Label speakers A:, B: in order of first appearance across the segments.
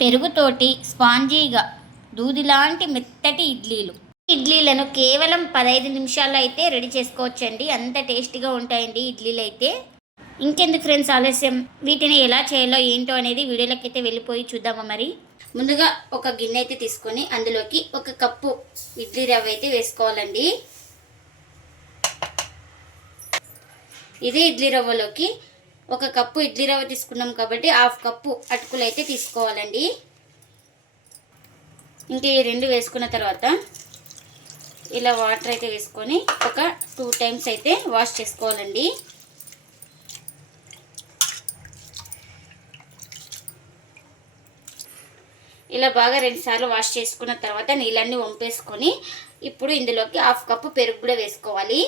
A: పెరుగుతోటి స్పాంజీగా దూదిలాంటి మెత్తటి ఇడ్లీలు. ఇడ్లీలను కేవలం పదహైదు నిమిషాల్లో అయితే రెడీ చేసుకోవచ్చండి. అంత టేస్టీగా ఉంటాయండి ఇడ్లీలు అయితే ఇంకెందుకు ఫ్రెండ్స్ ఆలస్యం? వీటిని ఎలా చేయాలో ఏంటో అనేది వీడియోలోకి అయితే వెళ్ళిపోయి చూద్దామా మరి? ముందుగా ఒక గిన్నె అయితే తీసుకొని అందులోకి ఒక కప్పు ఇడ్లీ రవ్వ అయితే వేసుకోవాలండి. ఇదే ఇడ్లీ రవ్వలోకి ఒక కప్పు ఇడ్లీ రవ్వ తీసుకున్నాం కాబట్టి హాఫ్ కప్పు అటుకులు అయితే తీసుకోవాలండి. ఇంకా ఈ రెండు వేసుకున్న తర్వాత ఇలా వాటర్ అయితే వేసుకొని ఒక టూ టైమ్స్ అయితే వాష్ చేసుకోవాలండి. ఇలా బాగా రెండుసార్లు వాష్ చేసుకున్న తర్వాత నీళ్ళన్నీ వంపేసుకొని ఇప్పుడు ఇందులోకి హాఫ్ కప్పు పెరుగు కూడా వేసుకోవాలి.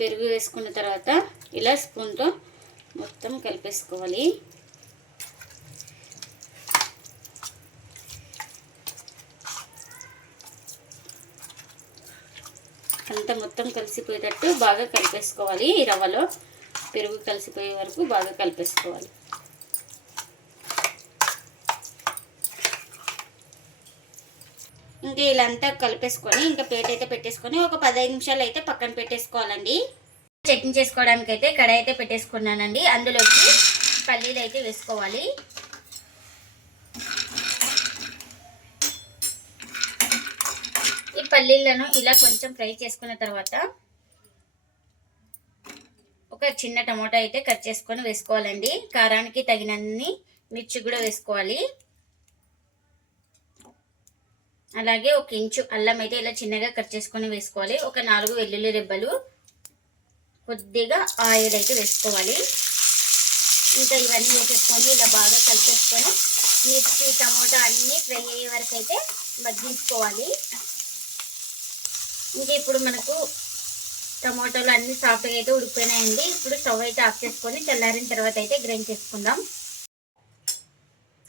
A: పెరుగు వేసుకున్న తర్వాత ఇలా స్పూన్తో మొత్తం కలిపేసుకోవాలి. అంతా మొత్తం కలిసిపోయేటట్టు బాగా కలిపేసుకోవాలి. ఈ రవ్వలో పెరుగు కలిసిపోయే వరకు బాగా కలిపేసుకోవాలి. ఇంకా ఇలాంతా కలిపేసుకొని ఇంకా ప్లేట్ అయితే పెట్టేసుకొని ఒక పదహైదు నిమిషాలు అయితే పక్కన పెట్టేసుకోవాలండి. చట్నీ చేసుకోవడానికి అయితే కడాయి అయితే పెట్టేసుకున్నానండి. అందులోకి పల్లీలు అయితే వేసుకోవాలి. ఈ పల్లీలను ఇలా కొంచెం ఫ్రై చేసుకున్న తర్వాత ఒక చిన్న టమోటా అయితే కట్ చేసుకొని వేసుకోవాలండి. కారానికి తగినన్ని మిర్చి కూడా వేసుకోవాలి. అలాగే ఒక ఇంచు అల్లం అయితే ఇలా చిన్నగా కట్ చేసుకొని వేసుకోవాలి. ఒక నాలుగు వెల్లుల్లి రెబ్బలు కొద్దిగా ఆయిల్ అయితే వేసుకోవాలి. ఇంకా ఇవన్నీ వేసేసుకొని ఇలా బాగా కలిపేసుకొని మిర్చి టమోటా అన్నీ ఫ్రై అయ్యే వరకు అయితే మగ్గించుకోవాలి. ఇంకా ఇప్పుడు మనకు టమాటోలు అన్నీ సాఫ్ట్గా అయితే ఉడిపోయినాయండి ఇప్పుడు స్టవ్ అయితే ఆఫ్ చేసుకొని చల్లారిన తర్వాత అయితే గ్రైండ్ చేసుకుందాం.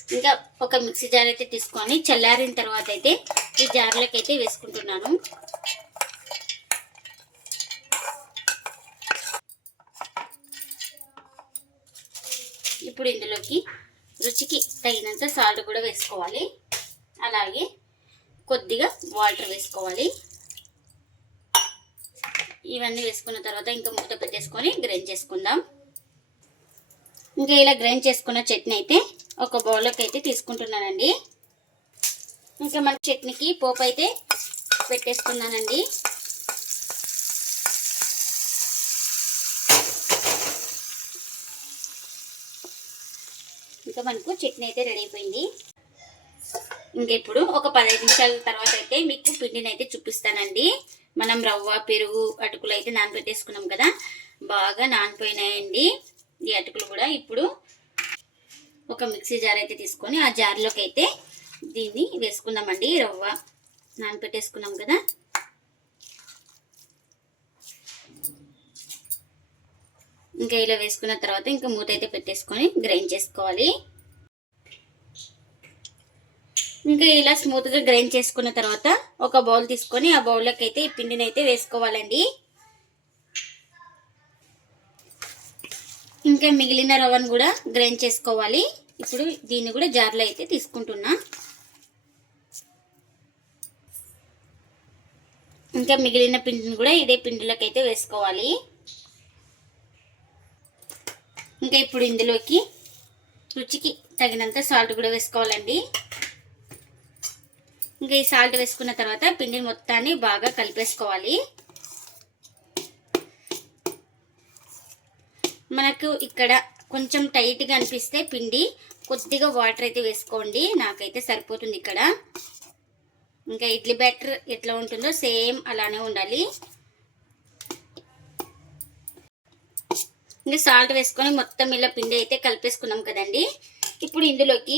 A: ఇంకా ఒక మిక్సీ జార్ అయితే తీసుకొని చల్లారిన తర్వాత అయితే ఈ జార్లోకి అయితే వేసుకుంటున్నాను. ఇప్పుడు ఇందులోకి రుచికి తగినంత సాల్ట్ కూడా వేసుకోవాలి. అలాగే కొద్దిగా వాటర్ వేసుకోవాలి. ఇవన్నీ వేసుకున్న తర్వాత ఇంకా మూత పెట్టేసుకొని గ్రైండ్ చేసుకుందాం. ఇంకా ఇలా గ్రైండ్ చేసుకున్న చట్నీ అయితే ఒక బౌల్లోకి అయితే తీసుకుంటున్నానండి. ఇంకా మన చట్నీకి పోపు అయితే పెట్టేసుకున్నానండి. ఇంకా మనకు చట్నీ అయితే రెడీ అయిపోయింది. ఇంకా ఇప్పుడు ఒక పదహైదు నిమిషాల తర్వాత అయితే మీకు పిండిని అయితే చూపిస్తానండి. మనం రవ్వ పెరుగు అటుకులు అయితే నానబెట్టేసుకున్నాం కదా బాగా నానిపోయినాయండి. ఈ అటుకులు కూడా ఇప్పుడు ఒక మిక్సీ జార్ అయితే తీసుకొని ఆ జార్లోకి అయితే దీన్ని వేసుకుందామండి రవ్వ నానబెట్టేసుకున్నాం కదా. ఇంకా ఇలా వేసుకున్న తర్వాత ఇంకా మూత అయితే పెట్టేసుకొని గ్రైండ్ చేసుకోవాలి. ఇంకా ఇలా స్మూత్గా గ్రైండ్ చేసుకున్న తర్వాత ఒక బౌల్ తీసుకొని ఆ బౌల్లోకి అయితే ఈ పిండిని అయితే వేసుకోవాలండి. ఇంకా మిగిలిన రవ్వను కూడా గ్రైండ్ చేసుకోవాలి. ఇప్పుడు దీన్ని కూడా జార్లో అయితే తీసుకుంటున్నా. ఇంకా మిగిలిన పిండిని కూడా ఇదే పిండిలోకి అయితే వేసుకోవాలి. ఇంకా ఇప్పుడు ఇందులోకి రుచికి తగినంత సాల్ట్ కూడా వేసుకోవాలండి. ఇంకా ఈ సాల్ట్ వేసుకున్న తర్వాత పిండిని మొత్తాన్ని బాగా కలిపేసుకోవాలి. మనకు ఇక్కడ కొంచెం టైట్గా అనిపిస్తే పిండి కొద్దిగా వాటర్ అయితే వేసుకోండి. నాకైతే సరిపోతుంది ఇక్కడ. ఇంకా ఇడ్లీ బ్యాటర్ ఎట్లా ఉంటుందో సేమ్ అలానే ఉండాలి. ఇంకా సాల్ట్ వేసుకొని మొత్తం ఇలా పిండి అయితే కలిపేసుకున్నాం కదండి. ఇప్పుడు ఇందులోకి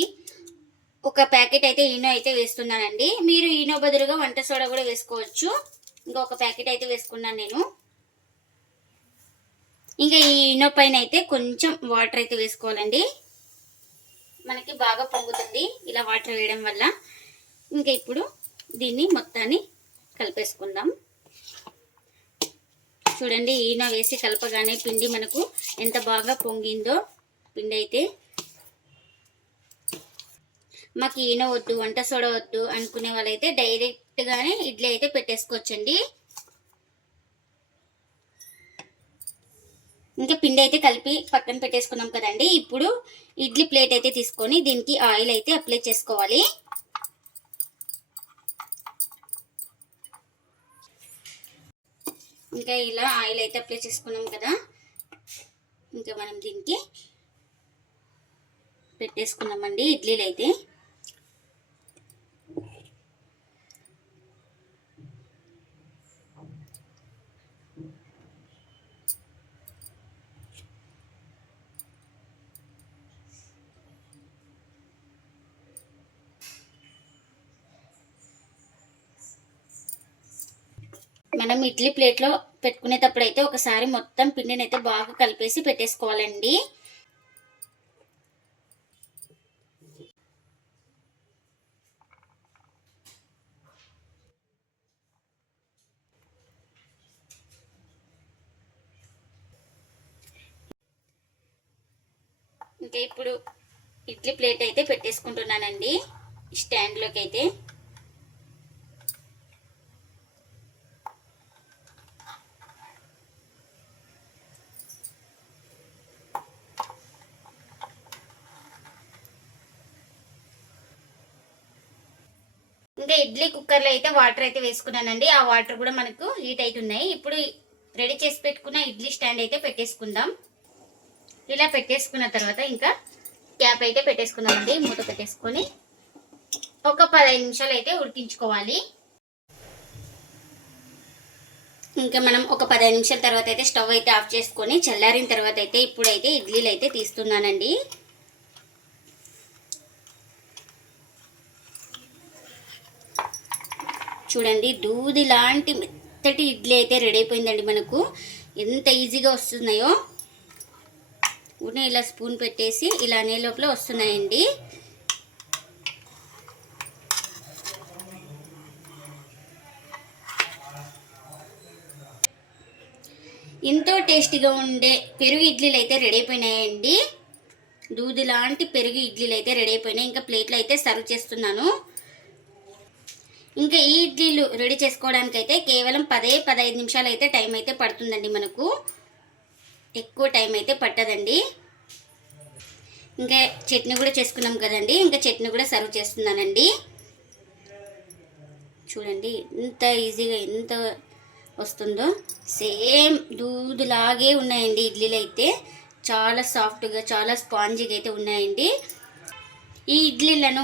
A: ఒక ప్యాకెట్ అయితే ఈనో అయితే వేస్తున్నానండి. మీరు ఈనో బదులుగా వంట సోడా కూడా వేసుకోవచ్చు. ఇంకా ఒక ప్యాకెట్ అయితే వేసుకున్నాను నేను. ఇంకా ఈ ఈనో పైన అయితే కొంచెం వాటర్ అయితే వేసుకోవాలండి. మనకి బాగా పొంగుతుంది ఇలా వాటర్ వేయడం వల్ల. ఇంకా ఇప్పుడు దీన్ని మొత్తాన్ని కలిపేసుకుందాం. చూడండి ఈయన వేసి కలపగానే పిండి మనకు ఎంత బాగా పొంగిందో పిండి అయితే. మాకు ఈయన వద్దు వంట సోడ వద్దు అనుకునే వాళ్ళైతే డైరెక్ట్గానే ఇడ్లీ అయితే పెట్టేసుకోవచ్చండి. ఇంకా పిండి అయితే కలిపి పక్కన పెట్టేసుకున్నాం కదండి. ఇప్పుడు ఇడ్లీ ప్లేట్ అయితే తీసుకొని దీనికి ఆయిల్ అయితే అప్లై చేసుకోవాలి. ఇంకా ఇలా ఆయిల్ అయితే అప్లై చేసుకున్నాం కదా. ఇంకా మనం దీనికి పెట్టేసుకున్నామండి ఇడ్లీలు అయితే. మనం ఇడ్లీ ప్లేట్లో పెట్టుకునేటప్పుడు అయితే ఒకసారి మొత్తం పిండిని అయితే బాగా కలిపేసి పెట్టేసుకోవాలండి. ఇంకా ఇప్పుడు ఇడ్లీ ప్లేట్ అయితే పెట్టేసుకుంటున్నానండి. స్టాండ్లోకి అయితే ఇంకా ఇడ్లీ కుక్కర్లో అయితే వాటర్ అయితే వేసుకున్నానండి. ఆ వాటర్ కూడా మనకు హీట్ అవుతున్నాయి. ఇప్పుడు రెడీ చేసి పెట్టుకున్న ఇడ్లీ స్టాండ్ అయితే పెట్టేసుకుందాం. ఇలా పెట్టేసుకున్న తర్వాత ఇంకా క్యాప్ అయితే పెట్టేసుకున్నామండి మూత పెట్టేసుకొని ఒక పదహైదు నిమిషాలు అయితే ఉడికించుకోవాలి. ఇంకా మనం ఒక పదహైదు నిమిషాల తర్వాత అయితే స్టవ్ అయితే ఆఫ్ చేసుకొని చల్లారిన తర్వాత అయితే ఇప్పుడైతే ఇడ్లీలు అయితే తీస్తున్నానండి. చూడండి దూది లాంటి మెత్తటి ఇడ్లీ అయితే రెడీ అయిపోయిందండి మనకు. ఎంత ఈజీగా వస్తున్నాయో. ఊనే ఇలా స్పూన్ పెట్టేసి ఇలా అనే లోపల వస్తున్నాయండి. ఎంతో టేస్టీగా ఉండే పెరుగు ఇడ్లీలు అయితే రెడీ అయిపోయినాయండి. దూది లాంటి పెరుగు ఇడ్లీలు అయితే రెడీ అయిపోయినాయి. ఇంకా ప్లేట్లు అయితే సర్వ్ చేస్తున్నాను. ఇంకా ఈ ఇడ్లీలు రెడీ చేసుకోవడానికి అయితే కేవలం పదే పదహైదు నిమిషాలు అయితే టైం అయితే పడుతుందండి మనకు. ఎక్కువ టైం అయితే పట్టదండి. ఇంకా చట్నీ కూడా చేసుకున్నాం కదండి. ఇంకా చట్నీ కూడా సర్వ్ చేస్తున్నానండి. చూడండి ఎంత ఈజీగా ఎంత వస్తుందో. సేమ్ దూదులాగే ఉన్నాయండి ఇడ్లీలు అయితే చాలా సాఫ్ట్గా చాలా స్పాంజీగా అయితే ఉన్నాయండి. ఈ ఇడ్లీలను